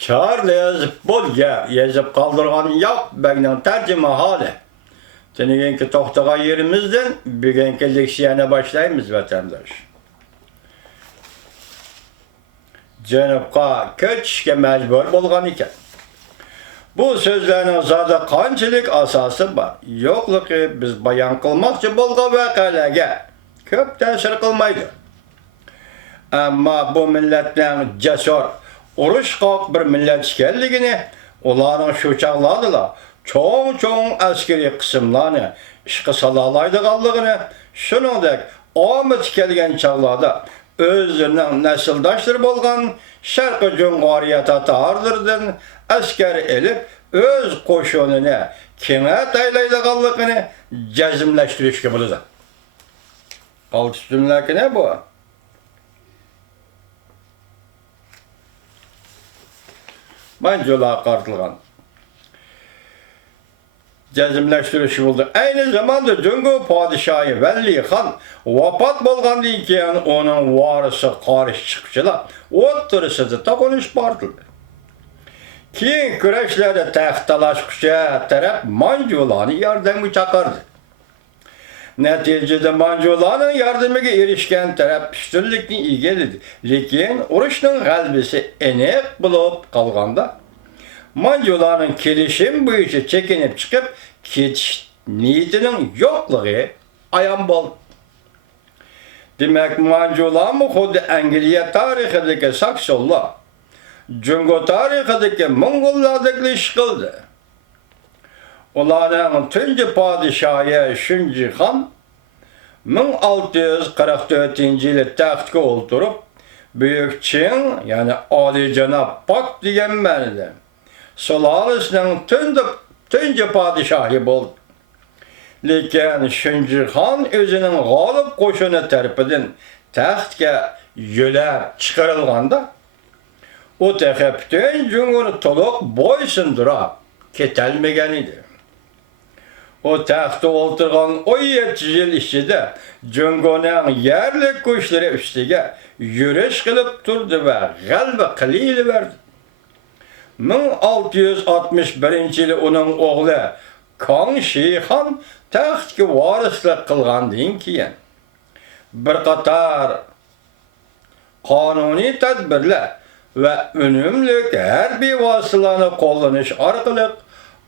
Charles Bolger yazıp kaldırgan yap begnen tercüme hali. Senegenki tohtaga yerimizden bugünkü leksiyana başlayımız vatandaş. Cenabqa köçüşke mecbur bolgan iken. Bu sözlerinin zada kançılık asası var. Yokluğu biz bayan kılmakçı bolga vakalarga köp tesir kılmaydı. Ama bu milletlerin cesur, uruş kalk bir millet işkelligini onların şu çağladılar. Çoğun askeri kısımlarını işqi salalaydıqallığını şunundak omit kelgen çağlarda özlerinin nesildaştır bolgan Şarkı Cumhuriyet Tatarlardan asker elip öz koşununu kime taylaydıqallığını cezimleştirişki buludu. Alt üstünleki ne bu? Mancola kartılgan. Cezimleştirişi buldu. Aynı zamanda Cungu Padişahı Velli Han vafat bolgan deyken onun varısı karış çıkçılar oturısıdı ta konuş partıldı. Keyin küreşlerde taxtalaşkıça taraf Mancola'nı yardımı çakardı. Neticede Mancola'nın yardımına erişken taraf üstünlükni igelidi. Lekin uruşun galbisi enek bulup kalganda Mancola'nın kelişim bu işe çekinip çıkıp ketiş niyetinin yokluğu ayan bol. Demek Mancola mı kudu Angliya tarihideki Saksolla, Cungo tarihideki Mongollardaki işgildi. Onların tüncü padişahı Şunji Han 1644 yılı taxtga oturup Büyük Çin yani Ali Cenab Pak deyen mänide Solalısının tüncü padişahı boldu. Lekin Şunji Han özünün galip koşunu terpidin taxtga yölep çıkarılganda o texe bütün Cungunu toluq boysundura ketelmegen idi. O taxta oturgan 17 yıl içinde Cungunun yerlik güçleri üstüge yürüyüş kılıp durdu ve galba kılıyla verdi. 1661 yılı onun oğlu Kang Shi Han taxtga varislik kılgandan keyin bir qatar kanuni tedbirler ve önümlük harbiy vositalarni qo'llanish orqali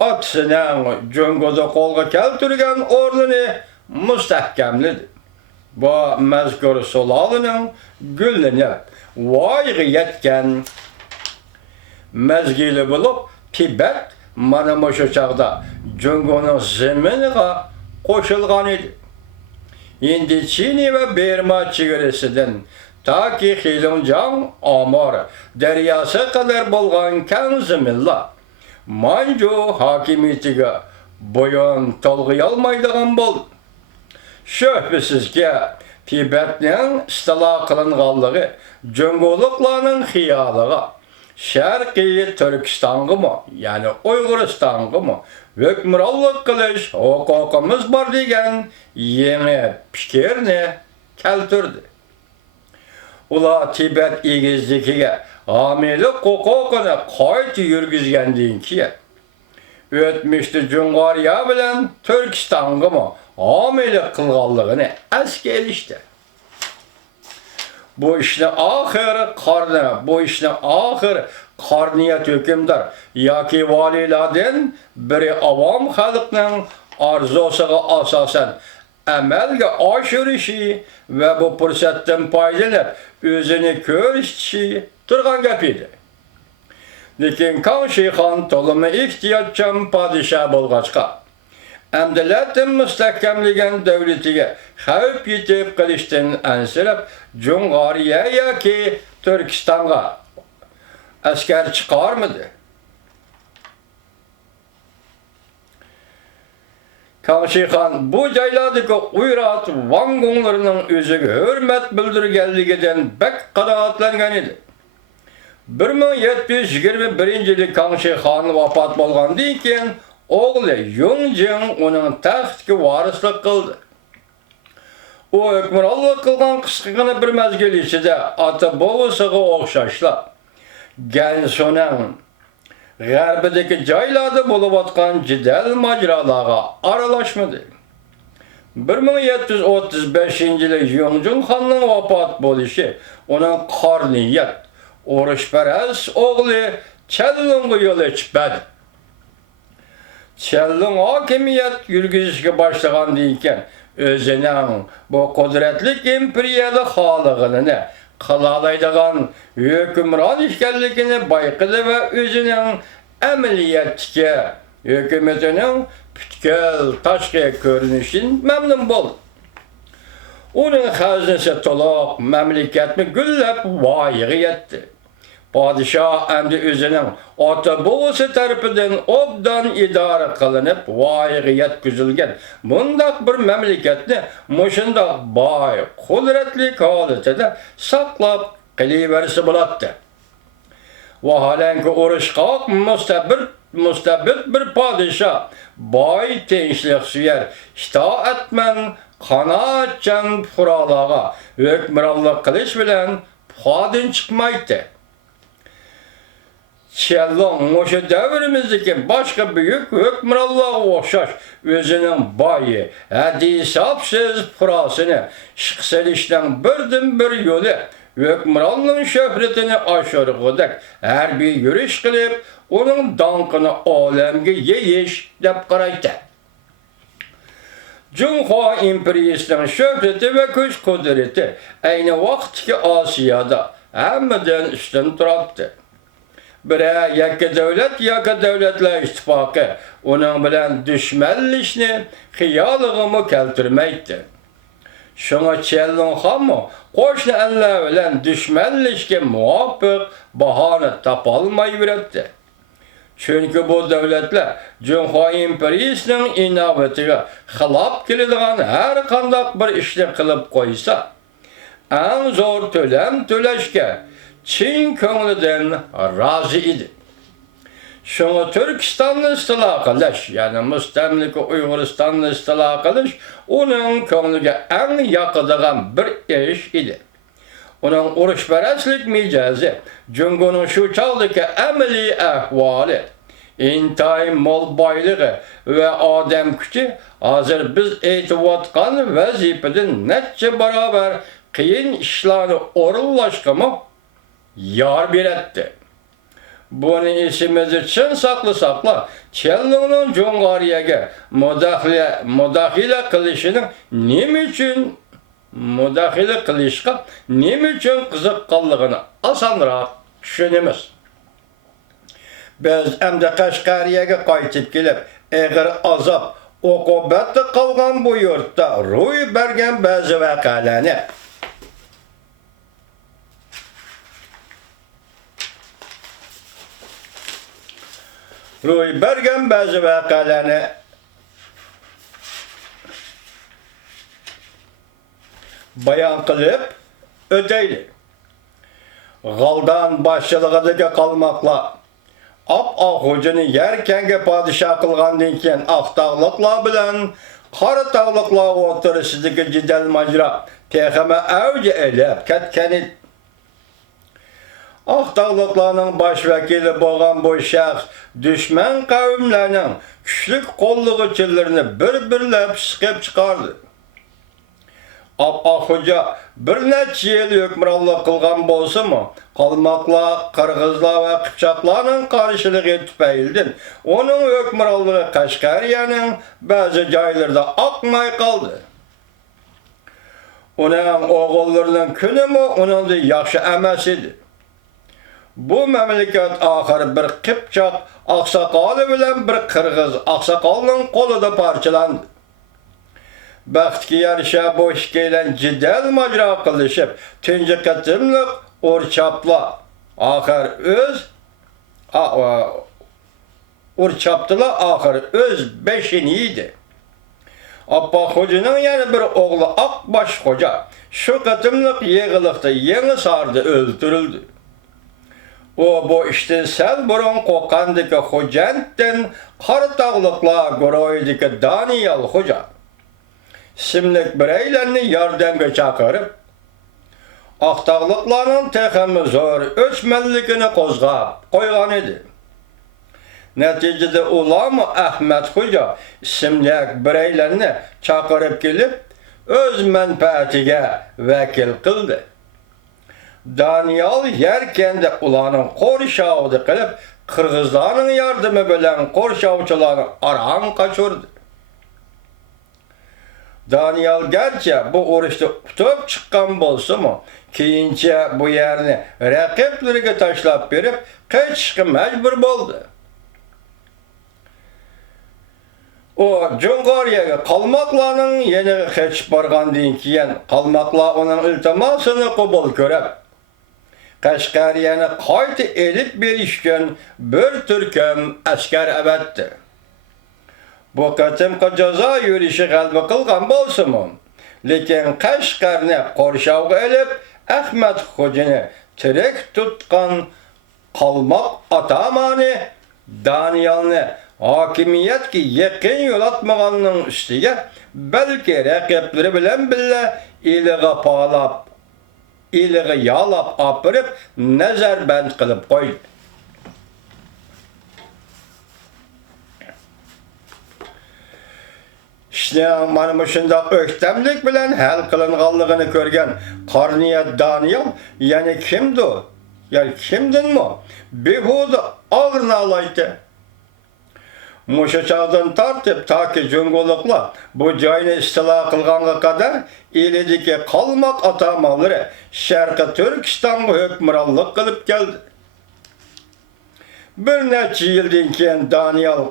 aksining Jungoda qo'lga keltirgan o'rnini mustahkamladi. Bu mazkur sulolaning gullanib voyaga yetgan mezgili bo'lib Tibet mana shu chaqda Jungoning zeminiga qo'shilgan edi. Endi Chini ve Berma chegarasidan taki Xilonjang Amor daryosi qadar bo'lgan kang zaminlar Manju hokimiyatiga bo'yin tolg'ay olmaydigan bo'ldi. Shubhisizki Tibetning istilo qilinganligi Jungoliklarning xiyoliga Sharqiy Turkistongami, ya'ni Uyg'uristongami hukmronlik qilish huquqimiz bor degan yangi fikrni keltirdi. Ular Tibet egizligiga homiylik huquqini qayta yurgizgandan keyin o'tmishda Jungariya bilan Turkistongami homiylik qilganligini asga elishdi. Bu ishni oxir qarniyat hukmdor yoki valiylardan biri avom xalqning orzusiga asosan amalga oshirishi ve bu fursatdan foydalanib o'zini ko'rsatishi turgan gap edi. Lekin Kang Shi Han to'limi ehtiyotchan podshoh bo'lg'achqa amdilatin mustahkamlagan davlatiga xavf yetib qilishdan ansirab Jungariya yoki Turkistonga askar chiqarmidi. Kang Shi Han bu joylardagi Uyrat Vangunlarning o'ziga hurmat bildirganligidan bak qanoatlangan edi. 1721 yılı Kang Shi Han vafot bo'lgandan keyin o'g'li Yongjing uning taxtga varislik qildi. U hukmronlik qilgan qisqagina bir mezgil ichida ota bobosiga o'xshashlar Genso'nun g'arbidagi joylarda bo'layotgan jidal majralarga aralashmadi. 1735-yili Yongjun xonning vafot bo'lishi uning qorniyat, urushparast o'g'li Challungga yo'l ochibdi. Challung hokimiyat yurgizishga boshlagandan keyin o'zining bu qudratli imperiyalik holig'ini qilalaydigan hukmron ekanligini bayqidi va o'zining amaliyotga hukumatining butkul tashqi ko'rinishidan mamnun bo'ldi. Uning xazinasi to'liq mamlakatni gullab voyaga yetdi. Podshoh endi o'zining ota-bobosi tarafidan obdan idora qilinib voyaga yetkazilgan bundoq bir mamlakatni mushundoq boy, qudratli holatida saqlab qilaversa bo'ladi. Vaholanki urushqoq mustabid bir podshoh, boy, tinchliksuvar, itoatman, qanoatchan fuqarolarga hukmronlik qilish bilan xodin chiqmaydi. Challung o'sha davrimizdagi boshqa buyuk hukmronlarga o'xshash o'zining boyi, hisobsiz fuqarosini chiqsilishdan birdan-bir yo'li hukmronning shuhratini oshirg'udak harbiy yurish qilib, uning donqini olamga yeyish deb qaraydi. Junxo imperiyasining shuhrati va kuch qudrati ayni vaqtdagi Osiyoda hammadan ustun turibdi. Biri yakka davlat yoki davlatlar ittifoqi uning bilan dushmanlashni xiyoliga keltirmaydi. Shunga Challung xonmi qo'shni ellar bilan dushmanlashga muvofiq bahona topolmay yuribdi. Chunki bu davlatlar Junxo imperiyasining inovatiga xilof keladigan har qanday bir ishni qilib qo'ysa, eng zo'r to'lam to'lashga chin ko'nglidan rozi edi. Shunga Turkistonni istilo qilish, ya'ni mustamlika Uyg'uristonni istilo qilish uning ko'ngliga eng yoqadigan bir ish edi. Uning urushparastlik mijozi, Jungoning shu chog'dagi amaliy ahvoli, intayin mol boyligi va odam kuchi hozir biz aytayotgan vazifadan necha barobar qiyin ishlarni o'rinlashga yor beradi. Buni esimizda chin saqla Challungning Jung'oriyaga mudahila qilishining nima uchun qiziqqanligini osonroq tushunamiz. Biz endi Qashqariyaga qaytib kelib, eg'ir azob, uqubatda qolgan bu yurtda ro'y bergan ba'zi voqealarni bayon qilib o'taylik. G'aldan boshchiligidagi qalmoqlar Xo'jani yarkanga podshoh qilgandan keyin Aqtog'liqlar bilan Qoratog'liqlar o'rtasidagi jidal majra texama avj elib ketgan edi. Aqtog'liqlarning bosh vakili bo'lgan bu shaxs dushman qavmlarning kuchli qo'llig'ichilarini bir-birlab siqib chiqardi. Xo'ja bir necha yil hukmronlik qilgan bo'lsa-mu, qalmoqlar, qirg'izlar va qipchoqlarning qarshiligi tufaylidan uning hukmronligi Qashqariyaning ba'zi joylarida oqmay qoldi. Uning o'g'illarining kunimi uningdan yaxshi emas edi. Bu mamlakat oxiri bir qipchoq oqsoqoli bilan bir qirg'iz oqsoqolning qo'lida parchalandi. Baxtga yarasha bu ikkilan jidal majro qilishib, tunji qatimliq o'rchaplar oxir o'z beshini yedi. Xo'janing yana bir o'g'li Oqbosh xo'ja shu qatimliq yig'iliqda yangi sarda o'ldirildi. Bu ishdan sal burun qo'rqqandagi xo'jantdan Qoratog'liqlar guruhidagi Daniyal xo'ja ismli biraylarni yordamga chaqirib, aqtaqlıqlarının texmi zor öçmenlikini qozgab qoygan edi. Neticede ulamı Ahmet Hoca isimli bireylerini çakırıp gelip öz menfaatiga vekil kıldı. Daniel yerken de ulanın qorşavıdı qilib Kırgızların yardımı bilen qorşavçılarını aran kaçırdı. Daniel gerçi bu urushda tutup çıkan bolsa mı, keyince bu yerini raqiblariga tashlab berib, qaytishga majbur bo'ldi. O Jungariyaga qalmoqlarning yeniga qaytib borgandan keyin qalmoqlar uning iltimosini qabul ko'rib, Qashqariyani qayta elib berish uchun bir turkum askar avatdi. Bu qatimqi jazo yurishi g'alaba qilgan bo'lsa-mu, lekin Qashqarni qo'rshovga ilib, Ahmad Xojini tirik tutgan qalmoq atamani Danielni hokimiyatga yaqin yo'latmaganning ustiga balki raqiblari bilan birga ilig'i yalab opirib nazarband qilib qo'ydi. İşte mana shundoq o'ktamlik bilan hal qilinganligini ko'rgan Qarniyat Daniel yana kimdi? Yani kimdinmi? Behuda og'irnalaydi. Musha chog'dan tortib toki jungoliklar bu joyni istilo qilganga qadar elidagi qalmoq atamalari Sharqi Turkistonga hukmronlik qilib keldi. Bir necha yildan keyin Daniel